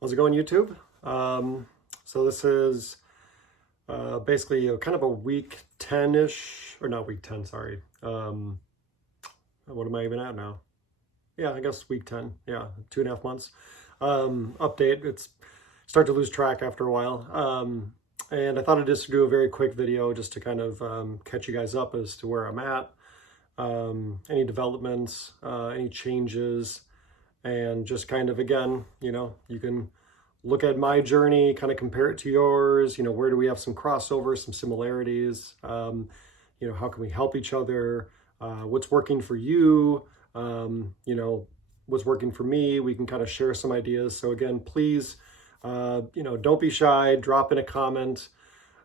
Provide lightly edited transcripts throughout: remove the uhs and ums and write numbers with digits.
How's it going, YouTube? So this is basically kind of a week 10-ish, or not week 10, sorry. What am I even at now? Yeah, I guess week 10. Yeah, 2.5 months. Update. It's start to lose track after a while. And I thought I'd just do a very quick video just to kind of catch you guys up as to where I'm at, any developments, any changes, and just kind of, again, you can look at my journey, kind of compare it to yours, where do we have some crossover, some similarities, how can we help each other, what's working for you, what's working for me. We can kind of share some ideas. So again, please, don't be shy, drop in a comment,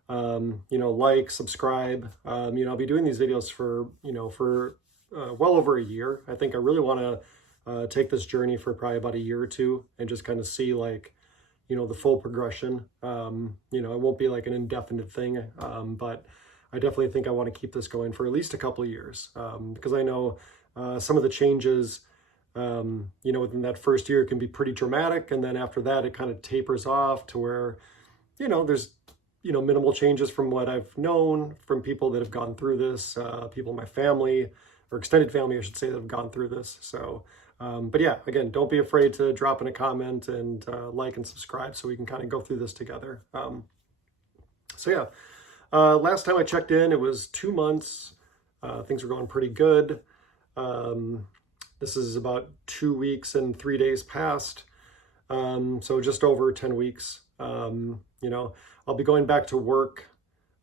like, subscribe. I'll be doing these videos for well over a year. I think I really want to take this journey for probably about a year or two and just kind of see the full progression. It won't be like an indefinite thing, but I definitely think I want to keep this going for at least a couple of years, because I know some of the changes, within that first year can be pretty dramatic. And then after that, it kind of tapers off to where, there's, minimal changes from what I've known from people that have gone through this, people in my family or extended family, I should say, that have gone through this. So, but yeah, again, don't be afraid to drop in a comment and like and subscribe so we can kind of go through this together. Last time I checked in, it was 2 months. Things were going pretty good. This is about 2 weeks and 3 days past. So just over 10 weeks. I'll be going back to work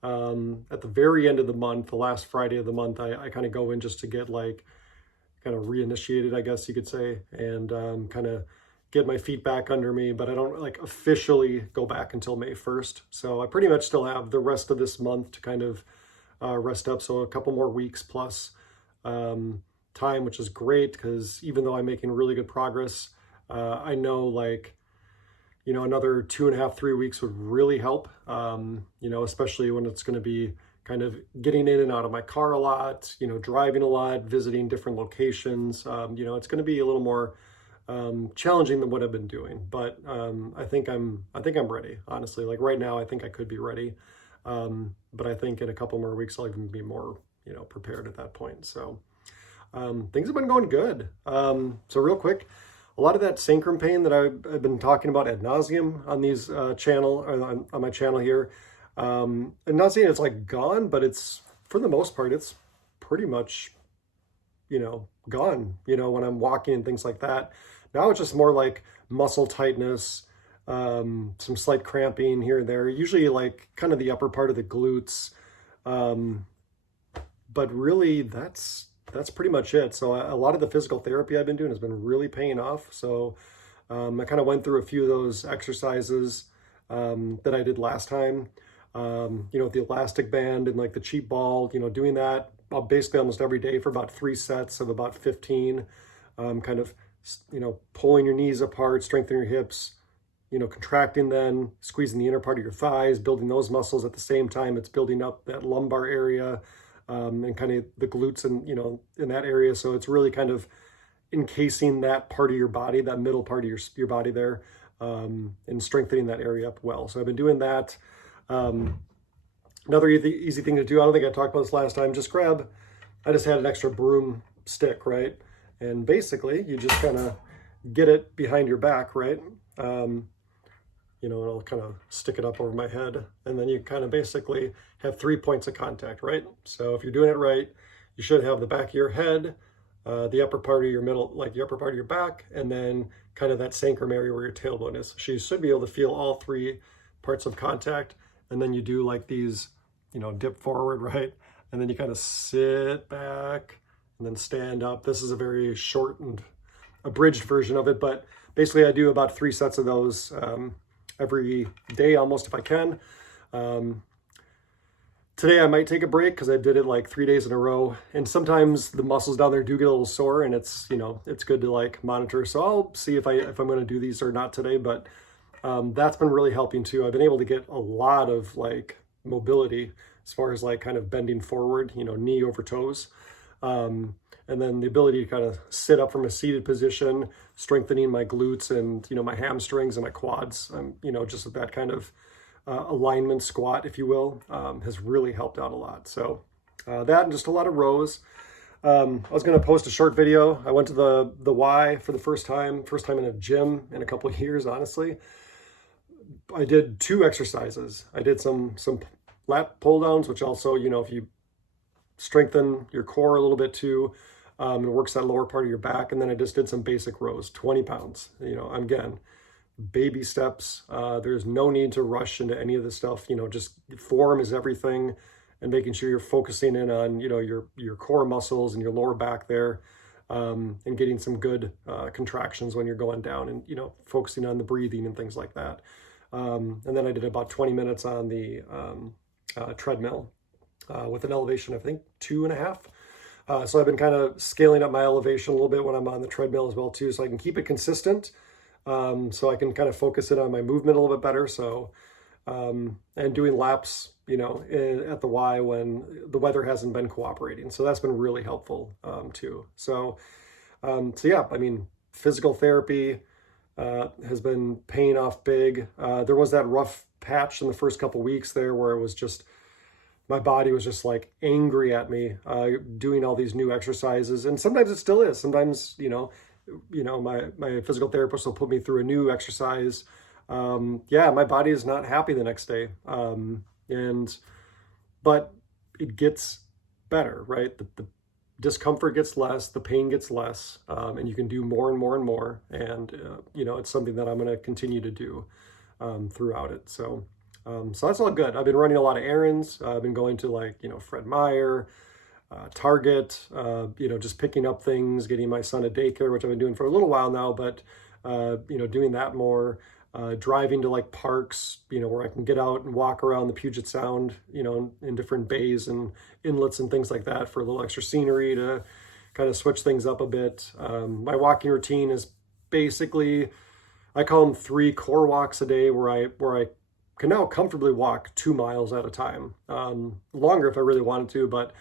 at the very end of the month, the last Friday of the month. I kind of go in just to get kind of reinitiated, I guess you could say, and kind of get my feet back under me, but I don't officially go back until May 1st. So I pretty much still have the rest of this month to kind of rest up. So a couple more weeks plus time, which is great, because even though I'm making really good progress, I know another 2.5, 3 weeks would really help, especially when it's going to be kind of getting in and out of my car a lot, driving a lot, visiting different locations. It's going to be a little more challenging than what I've been doing, but I think I'm ready, honestly. Right now, I think I could be ready, but I think in a couple more weeks I'll even be more prepared at that point. So things have been going good. So real quick, a lot of that sacrum pain that I've been talking about ad nauseum on these on my channel here, I'm not saying it's gone, but it's, for the most part, it's pretty much gone, when I'm walking and things like that. Now it's just more muscle tightness, some slight cramping here and there, usually kind of the upper part of the glutes, but really that's pretty much it. So a lot of the physical therapy I've been doing has been really paying off. So I kind of went through a few of those exercises that I did last time, with the elastic band and the cheap ball, doing that basically almost every day for about 3 sets of about 15, kind of, pulling your knees apart, strengthening your hips, contracting then, squeezing the inner part of your thighs, building those muscles at the same time. It's building up that lumbar area, and kind of the glutes and, in that area. So it's really kind of encasing that part of your body, that middle part of your body there, and strengthening that area up well. So I've been doing that. Another easy thing to do, I don't think I talked about this last time, I just had an extra broom stick, right? And basically you just kind of get it behind your back, right? And I'll kind of stick it up over my head, and then you kind of basically have 3 points of contact, right? So if you're doing it right, you should have the back of your head, the upper part of your middle, the upper part of your back, and then kind of that sacrum area where your tailbone is. So you should be able to feel all 3 parts of contact. And then you do these, dip forward, right? And then you kind of sit back and then stand up. This is a very shortened, abridged version of it, but basically I do about 3 sets of those every day almost, if I can. Today I might take a break because I did it 3 days in a row, and sometimes the muscles down there do get a little sore, and it's it's good to monitor. So I'll see if I'm going to do these or not today, but that's been really helping too. I've been able to get a lot of mobility as far as kind of bending forward, knee over toes. And then the ability to kind of sit up from a seated position, strengthening my glutes and, my hamstrings and my quads, just with that kind of alignment squat, if you will, has really helped out a lot. So that and just a lot of rows. I was going to post a short video. I went to the Y for the first time in a gym in a couple of years, honestly. I did 2 exercises. I did some lat pull downs, which also, if you strengthen your core a little bit too, it works that lower part of your back. And then I just did some basic rows, 20 pounds, again, baby steps. There's no need to rush into any of this stuff. Just form is everything, and making sure you're focusing in on, your core muscles and your lower back there, and getting some good contractions when you're going down, and, focusing on the breathing and things like that. And then I did about 20 minutes on the treadmill with an elevation, I think 2.5. So I've been kind of scaling up my elevation a little bit when I'm on the treadmill as well too, so I can keep it consistent. So I can kind of focus in on my movement a little bit better. So, and doing laps, at the Y when the weather hasn't been cooperating. So that's been really helpful, too. So yeah, I mean, physical therapy, has been paying off big. There was that rough patch in the first couple weeks there where it was just, my body was just like angry at me, doing all these new exercises. And sometimes it still is. Sometimes, my physical therapist will put me through a new exercise. My body is not happy the next day. But it gets better, right? The discomfort gets less, the pain gets less, and you can do more and more and more. And, it's something that I'm going to continue to do, throughout it. So that's all good. I've been running a lot of errands. I've been going to Fred Meyer, Target, just picking up things, getting my son a daycare, which I've been doing for a little while now, but, doing that more, driving to parks, where I can get out and walk around the Puget Sound, in different bays and inlets and things like that for a little extra scenery to kind of switch things up a bit. My walking routine is basically, I call them 3 core walks a day where I can now comfortably walk 2 miles at a time, longer if I really wanted to, but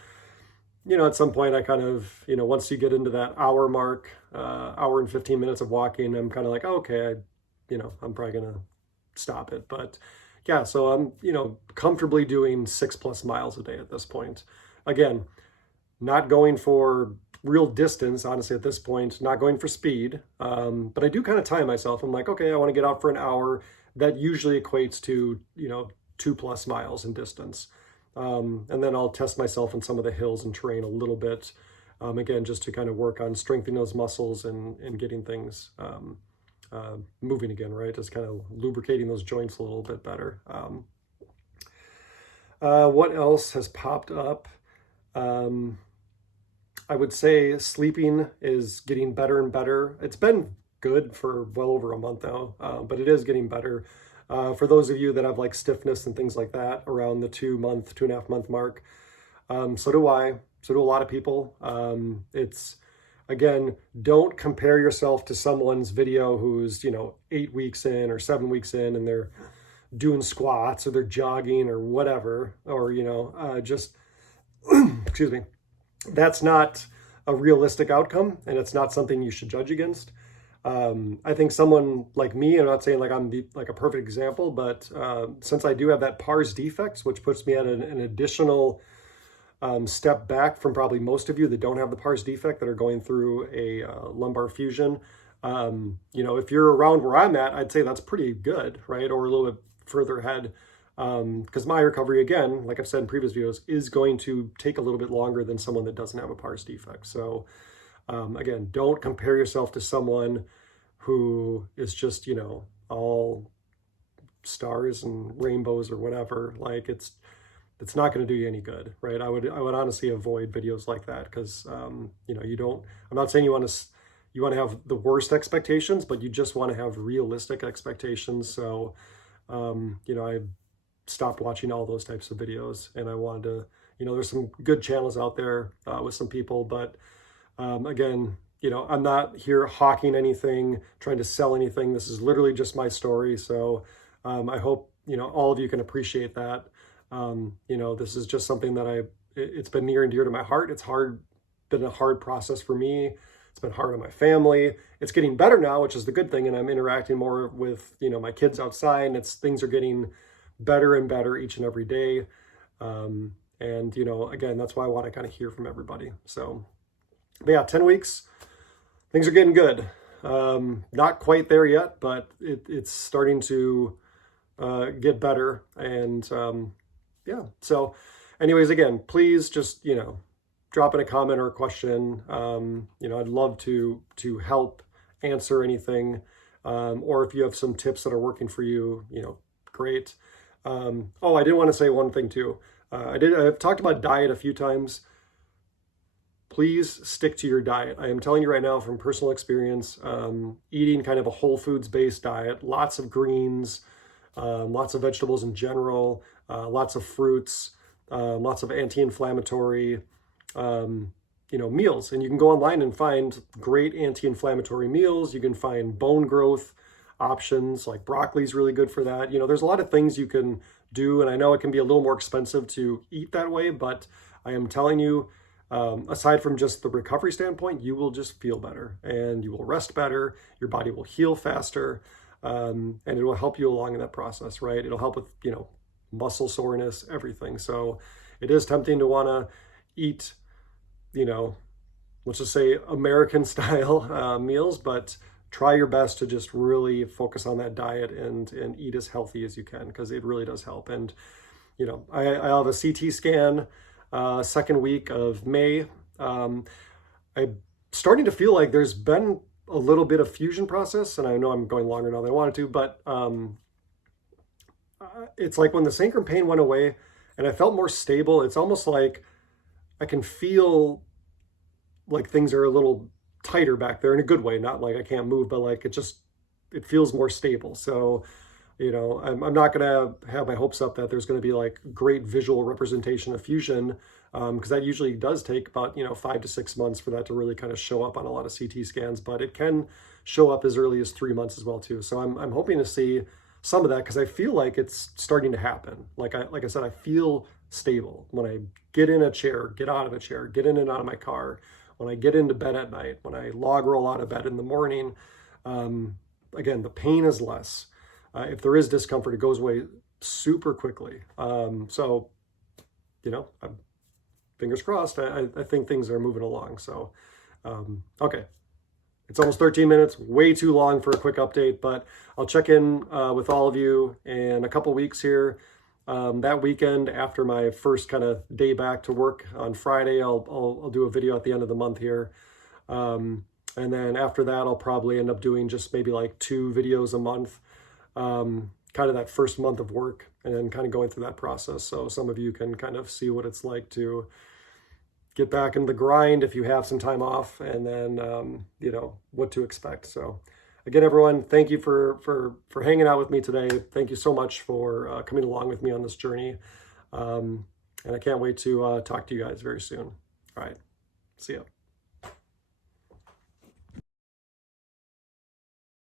at some point I kind of, once you get into that hour mark, hour and 15 minutes of walking, I'm kind of like, okay, I'm probably going to stop it. But yeah, so I'm, comfortably doing 6+ miles a day at this point. Again, not going for real distance, honestly, at this point, not going for speed. But I do kind of time myself. I'm like, okay, I want to get out for an hour. That usually equates to, 2+ miles in distance. And then I'll test myself on some of the hills and terrain a little bit. Again, just to kind of work on strengthening those muscles and getting things, moving again, right? Just kind of lubricating those joints a little bit better. What else has popped up? I would say sleeping is getting better and better. It's been good for well over a month now, but it is getting better. For those of you that have stiffness and things like that around the 2.5 month mark, so do I. So do a lot of people. Again, don't compare yourself to someone's video who's, 8 weeks in or 7 weeks in and they're doing squats or they're jogging or whatever, or, just, excuse me, that's not a realistic outcome and it's not something you should judge against. I think someone like me, I'm not saying I'm a perfect example, but since I do have that pars defects, which puts me at an additional step back from probably most of you that don't have the pars defect that are going through a lumbar fusion. If you're around where I'm at, I'd say that's pretty good, right? Or a little bit further ahead. Because my recovery, again, like I've said in previous videos, is going to take a little bit longer than someone that doesn't have a pars defect. So again, don't compare yourself to someone who is just, all stars and rainbows or whatever. It's not going to do you any good, right? I would honestly avoid videos like that because, I'm not saying you want to have the worst expectations, but you just want to have realistic expectations. So, I stopped watching all those types of videos and I wanted to, there's some good channels out there with some people, but again, I'm not here hawking anything, trying to sell anything. This is literally just my story. So I hope, all of you can appreciate that. This is just something that it's been near and dear to my heart. It's hard been a hard process for me. It's been hard on my family. It's getting better now, which is the good thing. And I'm interacting more with, my kids outside, and things are getting better and better each and every day. And, again, that's why I want to kind of hear from everybody. So, but yeah, 10 weeks, things are getting good. Not quite there yet, but it's starting to get better. And yeah, so anyways, again, please just, drop in a comment or a question. I'd love to help answer anything. Or if you have some tips that are working for you, great. Oh, I did want to say one thing too. I've talked about diet a few times. Please stick to your diet. I am telling you right now from personal experience, eating kind of a whole foods based diet, lots of greens, lots of vegetables in general, lots of fruits, lots of anti-inflammatory, meals. And you can go online and find great anti-inflammatory meals. You can find bone growth options, like broccoli is really good for that. There's a lot of things you can do. And I know it can be a little more expensive to eat that way, but I am telling you, aside from just the recovery standpoint, you will just feel better and you will rest better. Your body will heal faster. And it will help you along in that process, right? It'll help with, muscle soreness, everything. So it is tempting to want to eat, let's just say American style have but try your best to just really focus on that diet and eat as healthy as you can, because it really does help. And, I have a CT scan second week of May. I'm starting to feel like there's been a little bit of fusion process, and I know I'm going longer now than I wanted to, but it's like when the sacrum pain went away and I felt more stable, it's almost like I can feel like things are a little tighter back there in a good way, not like I can't move, but like it feels more stable. So, I'm not going to have my hopes up that there's going to be like great visual representation of fusion, because that usually does take about, 5 to 6 months for that to really kind of show up on a lot of CT scans, but it can show up as early as 3 months as well too. So I'm hoping to see some of that, because I feel like it's starting to happen. Like I said, I feel stable when I get in a chair, get out of a chair, get in and out of my car, when I get into bed at night, when I log roll out of bed in the morning. Again, the pain is less. If there is discomfort, it goes away super quickly. So, fingers crossed, I think things are moving along. So, okay. It's almost 13 minutes, way too long for a quick update, but I'll check in with all of you in a couple weeks here. That weekend, after my first kind of day back to work on Friday, I'll do a video at the end of the month here. And then after that, I'll probably end up doing just maybe like 2 videos a month, kind of that first month of work, and then kind of going through that process. So some of you can kind of see what it's like to get back in the grind if you have some time off, and then, what to expect. So again, everyone, thank you for hanging out with me today. Thank you so much for coming along with me on this journey. And I can't wait to talk to you guys very soon. All right. See ya.